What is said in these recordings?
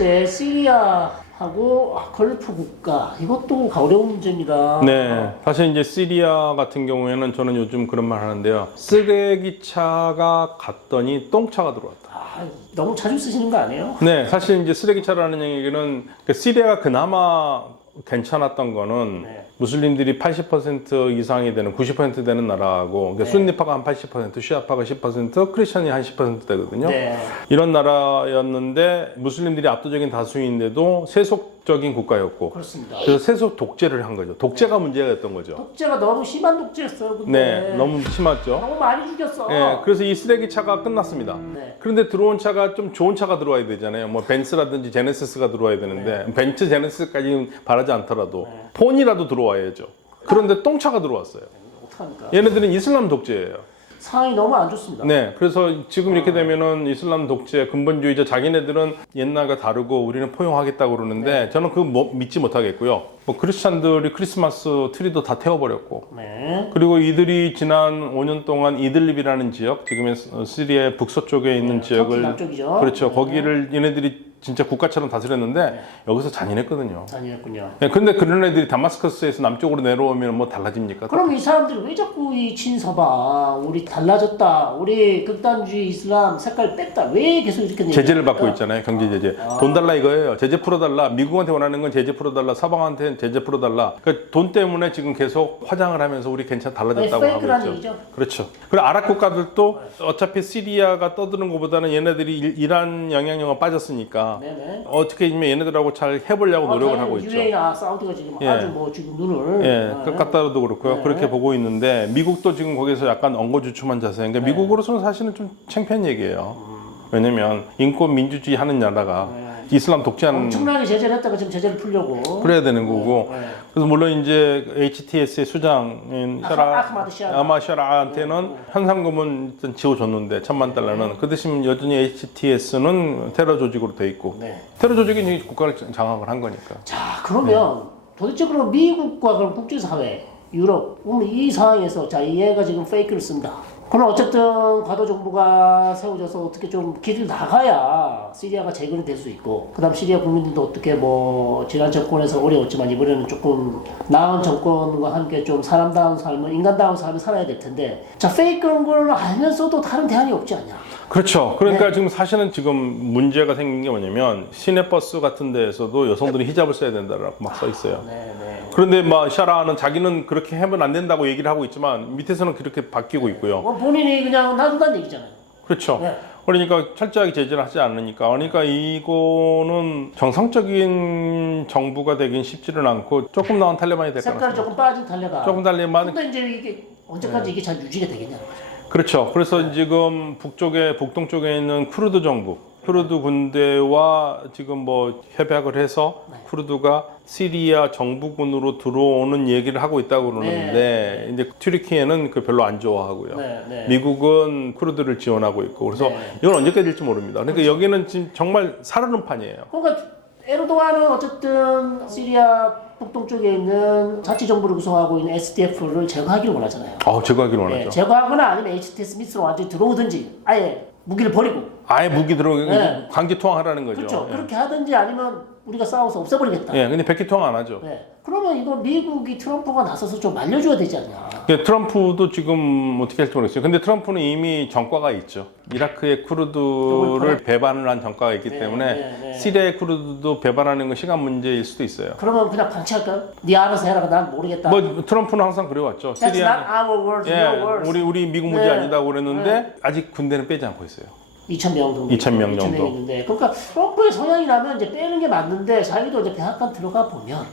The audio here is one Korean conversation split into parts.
번째 시리아하고 걸프 국가 이것도 어려운 문제입니다. 네, 사실 이제 시리아 같은 경우에는 저는 요즘 그런 말 하는데요. 쓰레기차가 갔더니 똥차가 들어왔다. 너무 자주 쓰시는 거 아니에요? 네, 사실 이제 쓰레기차라는 얘기는 시리아가 그나마 괜찮았던 거는 네. 무슬림들이 80% 이상이 되는 90% 되는 나라하고 그러니까 네. 순니파가 한 80%, 시아파가 10%, 크리스천이 한 10% 되거든요. 네. 이런 나라였는데 무슬림들이 압도적인 다수인데도 세속적인 국가였고 그렇습니다. 그래서 세속 독재를 한 거죠. 독재가 문제가 됐던 거죠. 독재가 너무 심한 독재였어요. 근데 네, 너무 심했죠. 너무 많이 죽였어. 네, 그래서 이 쓰레기차가 끝났습니다. 네. 그런데 들어온 차가 좀 좋은 차가 들어와야 되잖아요. 뭐 벤츠라든지 제네시스가 들어와야 되는데 벤츠, 제네시스까지는 바라지 않더라도 폰이라도 들어와야죠. 그런데 똥차가 들어왔어요. 어떡합니까? 얘네들은 이슬람 독재예요. 상황이 너무 안 좋습니다. 네, 그래서 지금 이렇게 되면은 이슬람 독재, 근본주의자 자기네들은 옛날과 다르고 우리는 포용하겠다고 그러는데 저는 그거 믿지 못하겠고요. 뭐 크리스찬들이 크리스마스 트리도 다 태워버렸고 네. 그리고 이들이 지난 5년 동안 이들립이라는 지역, 지금의 시리아의 북서쪽에 있는 지역을 남쪽이죠. 그렇죠. 네. 거기를 얘네들이 진짜 국가처럼 다스렸는데 여기서 잔인했거든요. 아니었군요. 네, 근데 그런 애들이 다마스커스에서 남쪽으로 내려오면 뭐 달라집니까? 그럼 이 사람들이 왜 자꾸 이 친서방 우리 달라졌다, 우리 극단주의 이슬람 색깔 뺐다, 왜 계속 이렇게 제재를 얘기합니까? 받고 있잖아요. 경제 제재. 돈 달라 이거예요. 제재 풀어달라. 미국한테 원하는 건 제재 풀어달라. 서방한테는 제재 풀어달라. 그러니까 돈 때문에 지금 계속 화장을 하면서 우리 달라졌다고 하고 페이크라는 있죠. 얘기죠. 그렇죠. 그리고 아랍 국가들도 어차피 시리아가 떠드는 것보다는 얘네들이 이란 영향력은 빠졌으니까 네네. 어떻게 하면 얘네들하고 잘 해보려고 노력을 하고 있죠. UAE나 사우디가 지금 예. 아주 뭐 지금 눈을 예, 까따르도 그렇고요. 네. 그렇게 보고 있는데 미국도 지금 거기서 약간 엉거주춤한 자세. 그러니까 미국으로서는 사실은 좀 창피한 얘기예요. 왜냐면 인권 민주주의 하는 나라가 이슬람 독재하는 엄청나게 제재를 했다가 지금 제재를 풀려고 그래야 되는 거고. 네. 그래서 물론 이제 HTS의 수장인 아흐마드 샤라. 아마 샤라한테는 현상금은 일단 지어줬는데 $10,000,000는 그 대신 여전히 HTS는 테러 조직으로 돼 있고 네. 테러 조직이 이제 국가를 장악을 한 거니까. 자 그러면 도대체 그럼 미국과 그럼 국제사회, 유럽 그럼 이 상황에서 자 얘가 지금 페이크를 쓴다. 그럼 어쨌든 과도 정부가 세워져서 어떻게 좀 길을 나가야 시리아가 재건이 될 수 있고 그다음 시리아 국민들도 어떻게 뭐 지난 정권에서 어려웠지만 이번에는 조금 나은 정권과 함께 좀 사람다운 삶을 인간다운 삶을 살아야 될 텐데 자 페이크인 걸 알면서도 다른 대안이 없지 않냐. 그렇죠. 그러니까 지금 사실은 지금 문제가 생긴 게 뭐냐면 시내버스 같은 데에서도 여성들이 히잡을 써야 된다라고 막 써 있어요. 네. 그런데 막 샤라는 자기는 그렇게 하면 안 된다고 얘기를 하고 있지만 밑에서는 그렇게 바뀌고 있고요. 본인이 그냥 놔둔다는 얘기잖아요. 그렇죠. 네. 그러니까 철저하게 제재를 하지 않으니까. 그러니까 이거는 정상적인 정부가 되긴 쉽지는 않고 조금 나은 탈레반이 될 색깔이 가능성이 조금 빠진 달래가. 조금 탈레반. 근데 이제 이게 언제까지 이게 잘 유지가 되겠냐는 거죠. 그렇죠. 그래서 지금 북동쪽에 있는 쿠르드 정부, 쿠르드 군대와 지금 뭐 협약을 해서 쿠르드가 시리아 정부군으로 들어오는 얘기를 하고 있다고 그러는데 이제 튀르키예는 그 별로 안 좋아하고요. 네. 미국은 쿠르드를 지원하고 있고 그래서 이건 언제까지 될지 모릅니다. 그러니까 여기는 지금 정말 살아는 판이에요. 그러니까 에르도안은 어쨌든 시리아 북동쪽에 있는 자치정부를 구성하고 있는 SDF를 제거하기를 원하잖아요. 제거하기를 원하죠. 네, 제거하거나 아니면 HTS 밑으로 완전히 들어오든지 아예 무기를 버리고. 아예 무기 들어오게 네. 강제 투항하라는 거죠. 그렇죠. 예. 그렇게 하든지 아니면 우리가 싸워서 없애버리겠다. 예, 근데 백기 투항 안 하죠. 네. 그러면 이거 미국이 트럼프가 나서서 좀 말려줘야 되지 않냐. 트럼프도 지금 어떻게 할지 모르겠어요. 근데 트럼프는 이미 전과가 있죠. 이라크의 쿠르드를 배반을 한 전과가 있기 때문에 시리아의 쿠르드도 배반하는 건 시간 문제일 수도 있어요. 그러면 그냥 방치할까요? 네 알아서 해라. 난 모르겠다. 뭐 트럼프는 항상 그래왔죠. That's not our words, your words. 우리 미국 문제 아니다고 그랬는데 아직 군대는 빼지 않고 있어요. 2,000명 정도. 2,000명 정도. 2,000명 있는데, 그러니까 트럼프의 성향이라면 이제 빼는 게 맞는데 자기도 이제 백악관 들어가 보면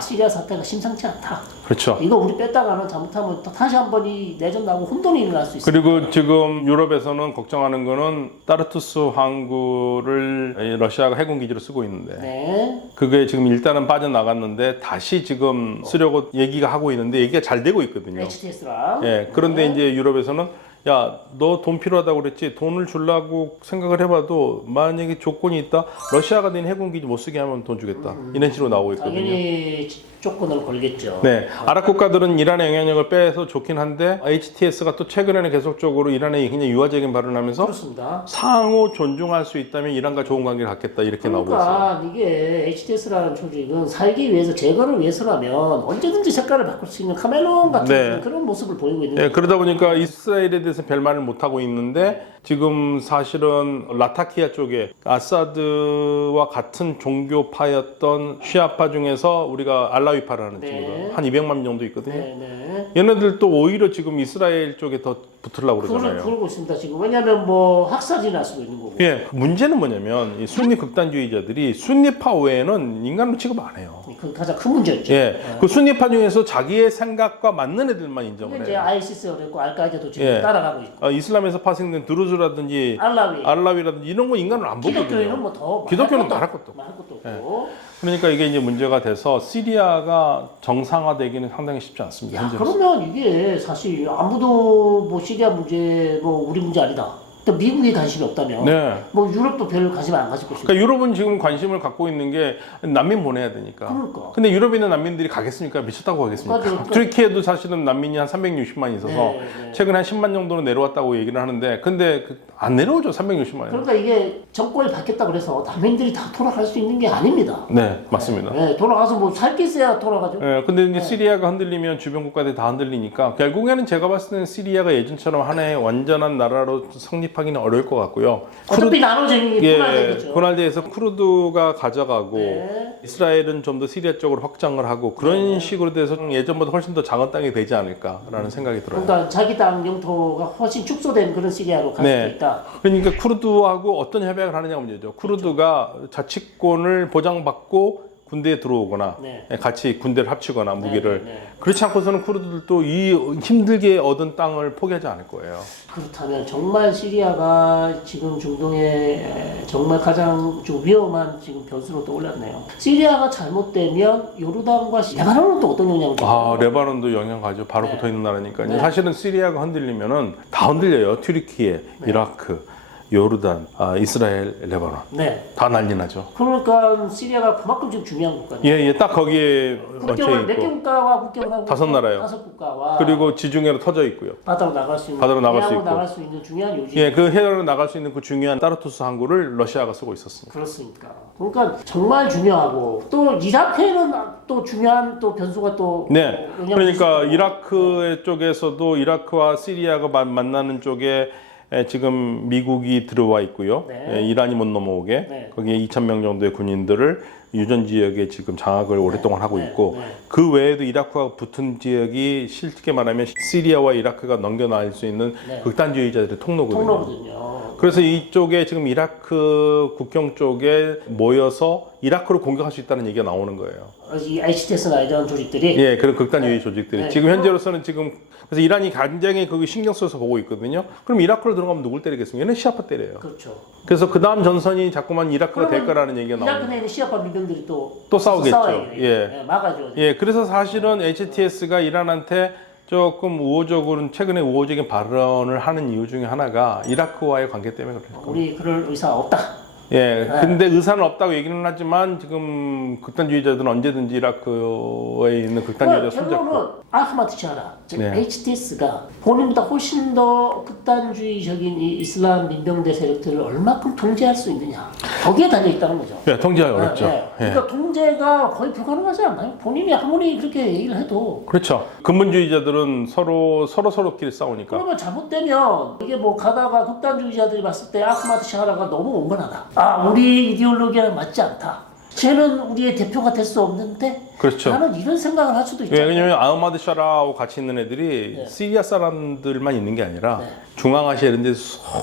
시리아 사태가 심상치 않다. 그렇죠. 이거 우리 뺐다가는 잘못하면 또 다시 한번 이 내전 나고 혼돈이 일어날 수 있어요. 그리고 지금 유럽에서는 걱정하는 거는 따르투스 항구를 러시아가 해군 기지로 쓰고 있는데 네. 그게 지금 일단은 빠져나갔는데 다시 지금 쓰려고 얘기가 하고 있는데 얘기가 잘 되고 있거든요. HTS랑. 예. 그런데 이제 유럽에서는 야, 너 돈 필요하다고 그랬지? 돈을 주려고 생각을 해봐도 만약에 조건이 있다? 러시아가 낸 해군 기지 못 쓰게 하면 돈 주겠다. 이런 식으로 나오고 있거든요. 당연히 조건을 걸겠죠. 네, 아랍 국가들은 이란의 영향력을 빼서 좋긴 한데 HTS가 또 최근에는 계속적으로 이란에 굉장히 유화적인 발언을 하면서 그렇습니다. 상호 존중할 수 있다면 이란과 좋은 관계를 갖겠다 이렇게 나오고 있어요. 그러니까 이게 HTS라는 조직은 살기 위해서 재건을 위해서라면 언제든지 색깔을 바꿀 수 있는 카멜론 같은 네. 그런 모습을 보이고 있는 네, 그러다 보니까 이스라엘에 대해서 별말을 못 하고 있는데 지금 사실은 라타키아 쪽에 아사드와 같은 종교파였던 시아파 중에서 우리가 알라위파를 하는 네. 친구들 한 200만 명 정도 있거든요. 네. 얘네들도 오히려 지금 이스라엘 쪽에 더 붙으려고 그러잖아요. 그러고 있습니다 지금. 왜냐하면 뭐 학살이 날 수도 있는 거고. 예, 문제는 뭐냐면 이 순위 극단주의자들이 순위파 외에는 인간으로 취급 안 해요. 그 가장 큰 문제였죠. 예, 그 순위파 중에서 자기의 생각과 맞는 애들만 인정을 이제 해요. ISIS가 그랬고 알카이다도 지금 예. 따라가고 있고. 이슬람에서 파생된 드루즈라든지 알라위, 알라위라든지 이런 거 인간을 안 보거든요. 기독교인은 뭐더 기독교는 말할 것도 없고. 말할 것도 없고. 그러니까 이게 이제 문제가 돼서 시리아가 정상화되기는 상당히 쉽지 않습니다. 야, 현재. 그러면 이게 사실 아무도 뭐 시리아 문제 뭐 우리 문제 아니다. 또 미국이 관심이 없다면 네. 뭐 유럽도 별 관심 안 가지고 있어요. 그러니까 유럽은 지금 관심을 갖고 있는 게 난민 보내야 되니까. 그러니까. 근데 유럽에 있는 난민들이 가겠습니까? 미쳤다고 가겠습니까? 맞아요. 튀르키예도 사실은 난민이 한 360만 있어서 네, 네. 최근에 한 10만 정도로 내려왔다고 얘기를 하는데 근데 안 내려오죠. 360만이. 그러니까 이게 정권이 바뀌었다 그래서 난민들이 다 돌아갈 수 있는 게 아닙니다. 네, 맞습니다. 네, 돌아가서 뭐 살기 있어야 돌아가죠. 예, 근데 이제 시리아가 흔들리면 주변 국가들이 다 흔들리니까 결국에는 제가 봤을 때는 시리아가 예전처럼 하나의 완전한 나라로 성립하기는 어려울 것 같고요. 어차피 나눠지는 게 예, 분할되겠죠. 분할돼서 쿠르드가 가져가고 네. 이스라엘은 좀 더 시리아 쪽으로 확장을 하고 그런 식으로 돼서 좀 예전보다 훨씬 더 작은 땅이 되지 않을까라는 생각이 들어요. 그러니까 자기 땅 영토가 훨씬 축소된 그런 시리아로 갈 네. 수도 있다. 그러니까 쿠르드하고 어떤 협약을 하느냐가 문제죠. 쿠르드가 자치권을 보장받고 군대에 들어오거나 네. 같이 군대를 합치거나 무기를 네. 그렇지 않고서는 쿠르드들도 이 힘들게 얻은 땅을 포기하지 않을 거예요. 그렇다면 정말 시리아가 지금 중동에 정말 가장 좀 위험한 지금 변수로 떠올랐네요. 시리아가 잘못되면 요르단과 레바논은 또 어떤 영향을 줄까요? 레바논도 영향 가죠. 바로 네. 붙어 있는 나라니까요. 네. 사실은 시리아가 흔들리면은 다 흔들려요. 튀르키예, 이라크, 요르단, 이스라엘, 레바논 네. 다 난리 나죠. 그러니까 시리아가 그만큼 지금 중요한 국가예요. 예, 딱 거기에 얹혀 국경을 몇 개 있고 국가와 국경을 하고 5나라요. 5국가와 그리고 지중해로 터져 있고요. 바다로 나갈 수 있는 바다로 나갈 수 해양으로 있고. 나갈 수 있는 중요한 요지. 예, 그 해외로 나갈 수 있는 그 중요한 따르투스 항구를 러시아가 쓰고 있었습니다. 그렇습니까? 그러니까 정말 중요하고 또 이라크에는 또 중요한 또 변수가 또 네, 영향을 줄 그러니까 수 있고. 이라크 쪽에서도 이라크와 시리아가 만나는 쪽에 지금 미국이 들어와 있고요. 네. 이란이 못 넘어오게 네. 거기에 2,000명 정도의 군인들을 유전 지역에 지금 장악을 오랫동안 하고 네. 있고 네. 그 외에도 이라크와 붙은 지역이 쉽게 말하면 시리아와 이라크가 넘겨나갈 수 있는 네. 극단주의자들의 통로거든요. 통로거든요. 그래서 이쪽에 지금 이라크 국경 쪽에 모여서 이라크를 공격할 수 있다는 얘기가 나오는 거예요. 이 ICTS나 이런 조직들이 예, 그런 극단주의 조직들이 네. 지금 현재로서는 지금 그래서 이란이 굉장히 거기 신경 써서 보고 있거든요. 그럼 이라크로 들어가면 누굴 때리겠습니까? 얘는 시아파 때려요. 그렇죠. 그래서 그 다음 전선이 자꾸만 이라크가 될 거라는 얘기가 나옵니다. 이라크 내에 시아파 민병들이 또 싸우겠죠. 싸워야 돼요. 예. 막아줘야 돼요. 예, 그래서 사실은 HTS가 이란한테 조금 우호적으로 최근에 우호적인 발언을 하는 이유 중에 하나가 이라크와의 관계 때문에 그래요. 우리 그럴 의사 없다. 예, 근데 의사는 없다고 얘기는 하지만 지금 극단주의자들은 언제든지 이라크에 있는 극단주의자 손잡고 결론은 아흐마드 샤라, 즉 네. HTS가 본인보다 훨씬 더 극단주의적인 이 이슬람 민병대 세력들을 얼마큼 통제할 수 있느냐 거기에 달려 있다는 거죠. 예, 통제하기 어렵죠. 네. 예. 그러니까 통제가 거의 불가능하지 않나요? 본인이 아무리 그렇게 얘기를 해도 그렇죠. 근본주의자들은 서로끼리 싸우니까. 그러면 잘못되면 이게 뭐 가다가 극단주의자들이 봤을 때 아흐마드 샤라가 너무 온건하다. 아, 우리 이데올로기랑 맞지 않다. 쟤는 우리의 대표가 될 수 없는데 그렇죠. 나는 이런 생각을 할 수도 예, 있잖아요. 왜냐면 아흐마드 샤라하고 같이 있는 애들이 네. 시리아 사람들만 있는 게 아니라 네. 중앙아시아 이런 데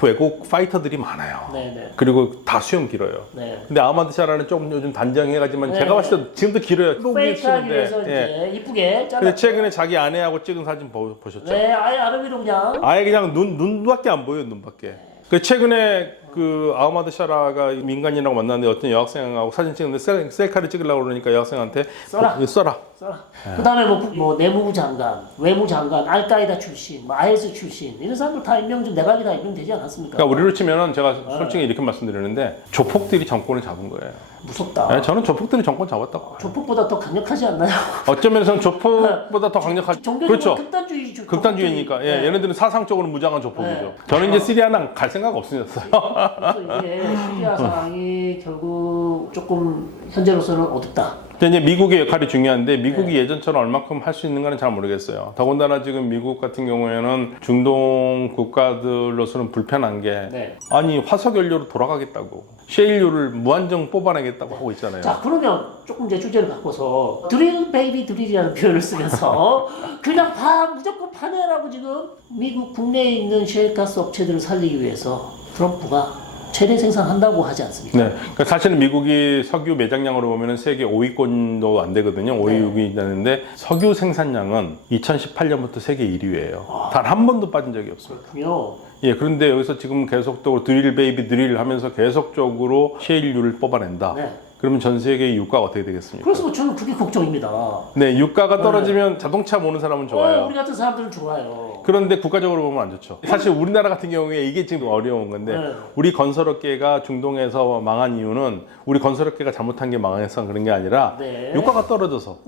외국 파이터들이 많아요. 네네. 그리고 다 수염 길어요. 네. 근데 아흐마드 샤라는 조금 요즘 단정해가지만 네. 제가 봤을 때 지금도 길어요. 페이크하기 위해서 예. 이제 이쁘게 잘라. 근데 최근에 자기 아내하고 찍은 사진 보셨죠? 네, 아예 아르비로 그냥. 아예 그냥 눈밖에 안 보여요, 눈밖에. 그 최근에 그 아흐마드 샤라가 민간인이라고 만났는데 어떤 여학생하고 사진 찍는데 셀카를 찍으려고 그러니까 여학생한테 써라. 그다음에 뭐 내무부 장관, 외무 장관, 알카에다 출신, 뭐 IS 출신 이런 사람들 다 임명 좀 내각이 다 임명되지 않았습니까? 그러니까 우리로 치면은 제가 솔직히 이렇게 말씀드리는데 조폭들이 정권을 잡은 거예요. 무섭다. 네, 저는 조폭들이 정권 잡았다고 봐요. 조폭보다 더 강력하지 않나요? 어떤 면에서는 조폭보다 더 강력하죠. 종교적으로 그렇죠. 극단주의 극단주의니까. 예, 얘네들은 사상적으로 무장한 조폭이죠. 저는 이제 시리아는 갈 생각 없으셨어요. 그래서 이게 시리아 상황이 결국 조금 현재로서는 어둡다. 근데 이제 미국의 역할이 중요한데 미국이 예전처럼 얼마큼 할 수 있는가는 잘 모르겠어요. 더군다나 지금 미국 같은 경우에는 중동 국가들로서는 불편한 게 아니 화석 연료로 돌아가겠다고 셰일유를 무한정 뽑아내겠다고 하고 있잖아요. 자 그러면 조금 이제 주제를 바꿔서 드릴 베이비 드릴이라는 표현을 쓰면서 그냥 무조건 파내라고 지금 미국 국내에 있는 셰일가스 업체들을 살리기 위해서 트럼프가 최대 생산한다고 하지 않습니까? 네. 그러니까 사실은 미국이 석유 매장량으로 보면 세계 5위권도 안 되거든요. 5위, 6위 되는데 석유 생산량은 2018년부터 세계 1위예요. 단 한 번도 빠진 적이 없어요. 그렇군요. 예, 그런데 여기서 지금 계속적으로 드릴 베이비 드릴 하면서 계속적으로 셰일유를 뽑아낸다. 그러면 전 세계의 유가가 어떻게 되겠습니까? 그래서 저는 그게 걱정입니다. 네, 유가가 떨어지면 자동차 모는 사람은 좋아요. 우리 같은 사람들은 좋아요. 그런데 국가적으로 보면 안 좋죠. 사실 우리나라 같은 경우에 이게 지금 어려운 건데 우리 건설업계가 중동에서 망한 이유는 우리 건설업계가 잘못한 게 망해서 그런 게 아니라 유가가 떨어져서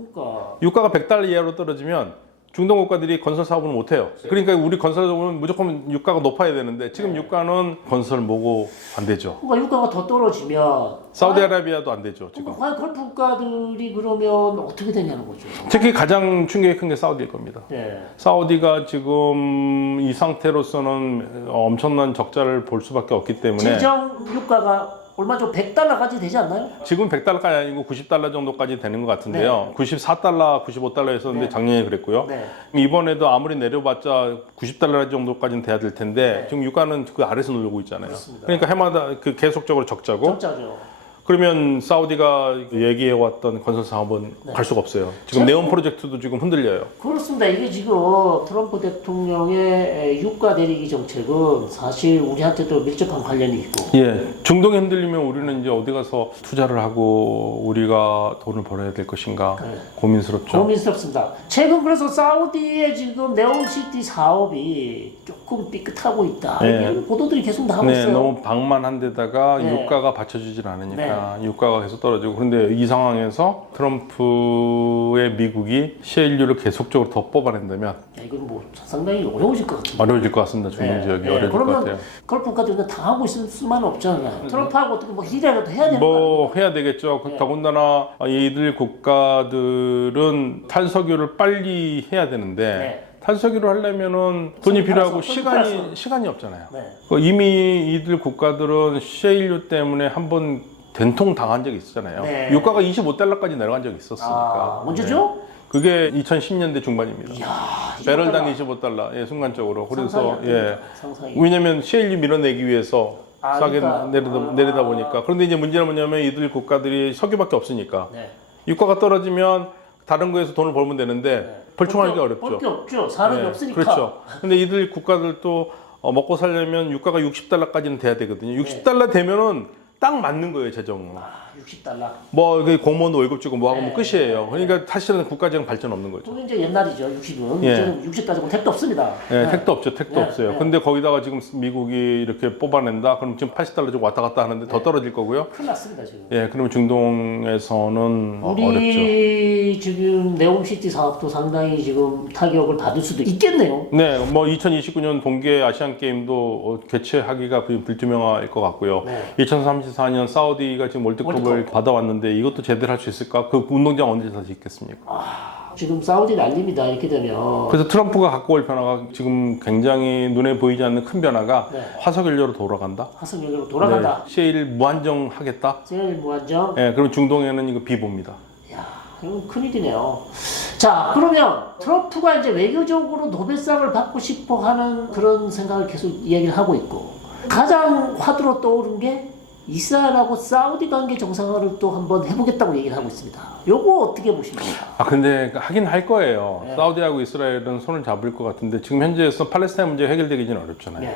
유가가 100달러 이하로 떨어지면 중동 국가들이 건설 사업을 못 해요. 그러니까 우리 건설 사업은 무조건 유가가 높아야 되는데 지금 유가는 건설 뭐고 안 되죠. 그러니까 유가가 더 떨어지면 사우디아라비아도 안 되죠. 지금. 과연 걸프 국가들이 그러면 어떻게 되냐는 거죠. 특히 가장 충격이 큰 게 사우디일 겁니다. 사우디가 지금 이 상태로서는 엄청난 적자를 볼 수밖에 없기 때문에 지정 유가가 얼마 전 100달러까지 되지 않나요? 지금 100달러까지 아니고 90달러 정도까지 되는 것 같은데요. 94달러, 95달러였었는데 작년에 그랬고요. 이번에도 아무리 내려봤자 90달러 정도까지는 돼야 될 텐데 지금 유가는 그 아래에서 놀고 있잖아요. 그렇습니다. 그러니까 해마다 그 계속적으로 적자고 적자죠. 그러면 사우디가 얘기해왔던 건설 사업은 갈 수가 없어요. 지금 네온 프로젝트도 지금 흔들려요. 그렇습니다. 이게 지금 트럼프 대통령의 유가 내리기 정책은 사실 우리한테도 밀접한 관련이 있고. 예, 중동이 흔들리면 우리는 이제 어디 가서 투자를 하고 우리가 돈을 벌어야 될 것인가 고민스럽죠. 고민스럽습니다. 최근 그래서 사우디의 지금 네옴시티 사업이 조금 삐끗하고 있다. 이런 보도들이 계속 나오고 있어요. 너무 방만한 데다가 유가가 받쳐주질 않으니까 유가가 계속 떨어지고 그런데 이 상황에서 트럼프의 미국이 셰일유를 계속적으로 더 뽑아낸다면 이건 뭐 상당히 어려워질 것 같습니다. 어려워질 것 같습니다. 중동 지역이 어려워질 것 같아요. 그러면 걸프 국가들은 당하고 있을 수만은 없잖아요. 트럼프하고 어떻게 뭐 힐이라도 해야 되는 뭐 해야 되겠죠. 더군다나 이들 국가들은 탈석유를 빨리 해야 되는데 탈석유를 하려면은 돈이 필요하고 시간이 없잖아요. 이미 이들 국가들은 셰일유 때문에 한번 된통 당한 적이 있었잖아요. 유가가 25달러까지 내려간 적이 있었으니까. 언제죠? 그게 2010년대 중반입니다. 이야, 배럴당 25달러, 순간적으로. 그래서 상상이. 왜냐면 셰일유 밀어내기 위해서 싸게 그러니까. 내리다 보니까. 그런데 이제 문제는 뭐냐면 이들 국가들이 석유밖에 없으니까 유가가 떨어지면 다른 거에서 돈을 벌면 되는데 벌충하기가 어렵죠. 벌 게 없죠. 사람이 없으니까. 그렇죠. 근데 이들 국가들도 먹고 살려면 유가가 60달러까지는 돼야 되거든요. 60달러 되면은 딱 맞는 거예요, 재정은. 60달러. 뭐 공무원 월급 주고 뭐 하고 뭐 끝이에요. 그러니까 사실은 국가적 발전 없는 거죠. 그건 이제 옛날이죠. 60은. 이제는 60 가지고 택도 없습니다. 택도 없죠. 택도 없어요. 근데 거기다가 지금 미국이 이렇게 뽑아낸다. 그럼 지금 80달러 주고 왔다 갔다 하는데 더 떨어질 거고요. 큰일 났습니다, 지금. 그러면 중동에서는 우리 어렵죠. 지금 네옴시티 사업도 상당히 지금 타격을 받을 수도 있겠네요. 네, 뭐 2029년 동계 아시안 게임도 개최하기가 불투명할 것 같고요. 2034년 사우디가 지금 월드컵을 받아왔는데 이것도 제대로 할 수 있을까? 그 운동장 언제 다시 있겠습니까? 지금 사우디 난립니다. 이렇게 되면. 그래서 트럼프가 갖고 올 변화가 지금 굉장히 눈에 보이지 않는 큰 변화가 화석 연료로 돌아간다. 화석 연료로 돌아간다. 셰일 무한정 하겠다. 셰일 무한정. 그럼 중동에는 이거 비봅니다. 야, 이건 큰일이네요. 자, 그러면 트럼프가 이제 외교적으로 노벨상을 받고 싶어 하는 그런 생각을 계속 이야기를 하고 있고 가장 화두로 떠오른 게 이스라엘하고 사우디 관계 정상화를 또 한번 해보겠다고 얘기를 하고 있습니다. 요거 어떻게 보십니까? 근데 하긴 할 거예요. 사우디하고 이스라엘은 손을 잡을 것 같은데 지금 현재에서 팔레스타인 문제가 해결되기는 어렵잖아요.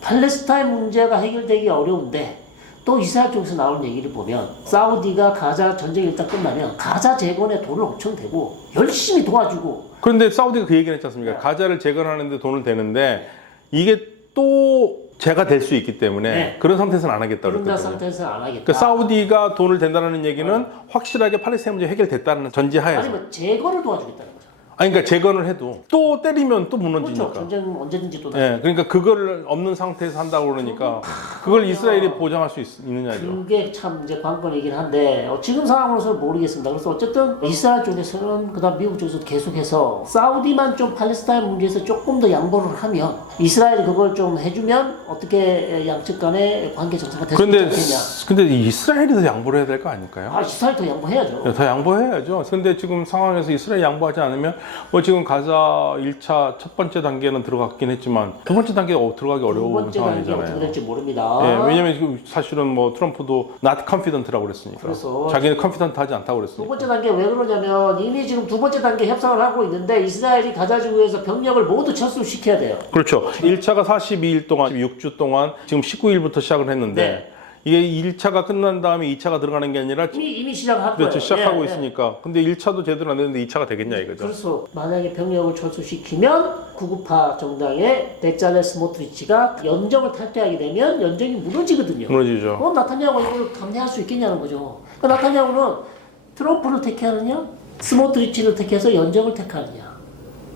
팔레스타인 문제가 해결되기 어려운데 또 이스라엘 쪽에서 나오는 얘기를 보면 사우디가 가자 전쟁이 일단 끝나면 가자 재건에 돈을 엄청 대고 열심히 도와주고. 그런데 사우디가 그 얘기를 했지 않습니까? 네. 가자를 재건하는데 돈을 대는데 이게 또 재가 될 수 있기 때문에 네. 그런 상태에서는 안 하겠다 그런 그랬거든요. 상태에서는 안 하겠다. 그러니까 사우디가 돈을 댄다는 얘기는 확실하게 팔레스타인 문제 해결됐다는 전제하에서. 아니면 재건을 도와주겠다는 거죠. 아니 그러니까 재건을 해도 또 때리면 또 무너지니까. 그렇죠. 전쟁은 언제든지 또 예, 그러니까 그걸 없는 상태에서 한다고 그러니까 그걸 이스라엘이 보장할 수 있느냐죠. 그게 참 이제 관건이긴 한데 지금 상황으로서는 모르겠습니다. 그래서 어쨌든 이스라엘 쪽에서는 그다음 미국 쪽에서도 계속해서 사우디만 좀 팔레스타인 문제에서 조금 더 양보를 하면 이스라엘이 그걸 좀 해주면 어떻게 양측 간의 관계 정상화 될 수 있지 그런데 않겠냐. 근데 이스라엘이 더 양보를 해야 될 거 아닐까요? 아 이스라엘 더 양보해야죠. 더 양보해야죠. 근데 지금 상황에서 이스라엘 양보하지 않으면 뭐 지금 가자 1차 첫 번째 단계는 들어갔긴 했지만 두 번째 단계 들어가기 두 어려운 번째 단계 어떻게 상황이잖아요. 될지 모릅니다. 예, 왜냐면 지금 사실은 뭐 트럼프도 not confident라고 그랬으니까. 그래서 자기는 confident하지 않다고 두 그랬으니까. 번째 단계 왜 그러냐면 이미 지금 두 번째 단계 협상을 하고 있는데 이스라엘이 가자 지구에서 병력을 모두 철수시켜야 돼요. 그렇죠. 1차가 42일 동안 6주 동안 지금 19일부터 시작을 했는데 네. 이게 1차가 끝난 다음에 2차가 들어가는 게 아니라 이미 시작한 거예요. 그렇죠. 시작하고 예, 예. 있으니까. 근데 1차도 제대로 안 됐는데 2차가 되겠냐 이거죠. 그래서 만약에 병력을 철수시키면 구구파 정당의 베짤레 스모트리치가 연정을 탈퇴하게 되면 연정이 무너지거든요. 무너지죠. 그럼 나타냐고가 이걸 감내할 수 있겠냐는 거죠. 그러니까 나타냐고는 트럼프를 택하느냐 스모트리치를 택해서 연정을 택하느냐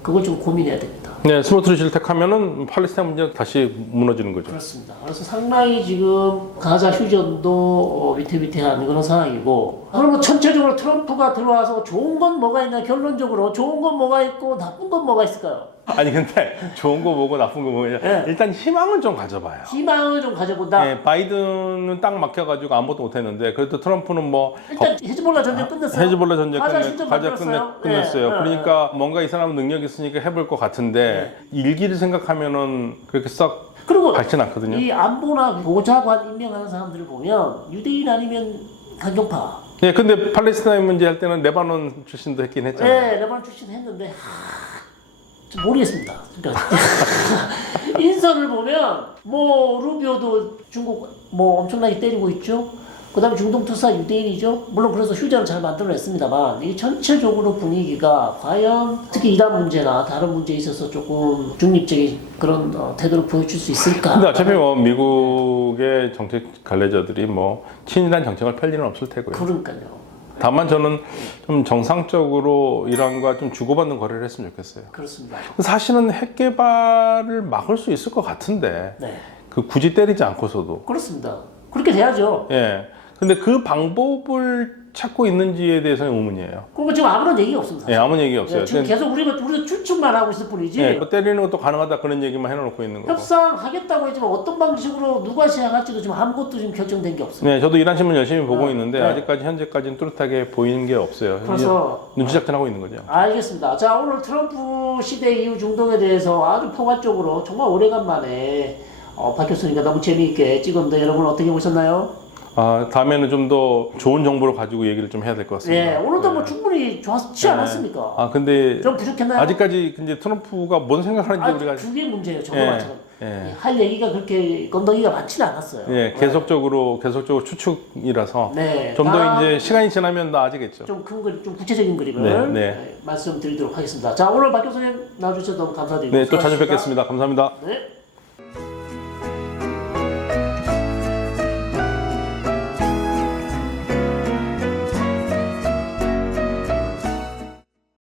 그걸 좀 고민해야 됩니다. 네, 스모트리치를 택하면은 팔레스타인 문제가 다시 무너지는 거죠. 그렇습니다. 그래서 상당히 지금 가자 휴전도 위태위태한 그런 상황이고 그러면 전체적으로 트럼프가 들어와서 좋은 건 뭐가 있냐 결론적으로 좋은 건 뭐가 있고 나쁜 건 뭐가 있을까요? 아니 근데 좋은 거 보고 나쁜 거 보고 네. 일단 희망은 좀 가져봐요. 희망을 좀 가져본다. 네, 바이든은 딱 막혀가지고 아무것도 못했는데 그래도 트럼프는 뭐 일단 헤즈볼라 전쟁 끝냈어요. 헤즈볼라 전쟁 가자 휴전 만들었어요. 끝냈어요. 네. 그러니까 뭔가 이 사람은 능력이 있으니까 해볼 것 같은데 일기를 생각하면은 그렇게 썩 그리고 밝진 않거든요. 이 안보나 보좌관 임명하는 사람들을 보면 유대인 아니면 강경파. 네, 근데 팔레스타인 문제 할 때는 레바논 출신도 했긴 했잖아요. 네, 레바논 출신 했는데 좀 모르겠습니다. 그러니까 인선을 보면 뭐 루비오도 중국 뭐 엄청나게 때리고 있죠. 그다음에 중동 투사 유대인이죠. 물론 그래서 휴전을 잘 만들어냈습니다만 이 전체적으로 분위기가 과연 특히 이란 문제나 다른 문제에 있어서 조금 중립적인 그런 태도를 보여줄 수 있을까? 근데 어차피 뭐 미국의 정책 관례자들이 뭐 친이란 정책을 펼 일은 없을 테고요. 그러니까요. 다만 저는 좀 정상적으로 이란과 좀 주고받는 거래를 했으면 좋겠어요. 그렇습니다. 사실은 핵 개발을 막을 수 있을 것 같은데 네, 그 굳이 때리지 않고서도 그렇습니다. 그렇게 돼야죠. 예. 근데 그 방법을 찾고 있는지에 대해서는 의문이에요. 그러니까 지금 아무런 얘기가 없습니다. 예, 아무 얘기 없어요. 네, 지금 계속 우리가 추측만 하고 있을 뿐이지. 예, 뭐 때리는 것도 가능하다 그런 얘기만 해놓고 있는 거고. 협상하겠다고 했지만 어떤 방식으로 누가 시작할지도 지금 아무것도 지금 결정된 게 없습니다. 네, 저도 이란 신문 열심히 보고 있는데 네. 아직까지 현재까지는 뚜렷하게 보이는 게 없어요. 그래서 눈치 작전하고 있는 거죠. 알겠습니다. 자, 오늘 트럼프 시대 이후 중동에 대해서 아주 포괄적으로 정말 오래간만에 박 교수님과 너무 재미있게 찍었는데 여러분 어떻게 보셨나요? 아, 다음에는 좀 더 좋은 정보를 가지고 얘기를 좀 해야 될 것 같습니다. 네, 오늘도 뭐 충분히 좋지 않았습니까? 아, 근데 좀 부족했나요? 아직까지 이제 트럼프가 뭔 생각하는지 우리가 그게 문제예요. 저도 예, 마찬가지. 예. 할 얘기가 그렇게 건더기가 많지는 않았어요. 예, 계속적으로 추측이라서 네, 좀 더 다음 이제 시간이 지나면 나아지겠죠. 좀 큰 그림, 좀 구체적인 그림을 네. 말씀드리도록 하겠습니다. 자, 오늘 박 교수님 나와주셔서 너무 감사드리고 네, 또 자주 수고하셨습니다. 뵙겠습니다. 감사합니다. 네.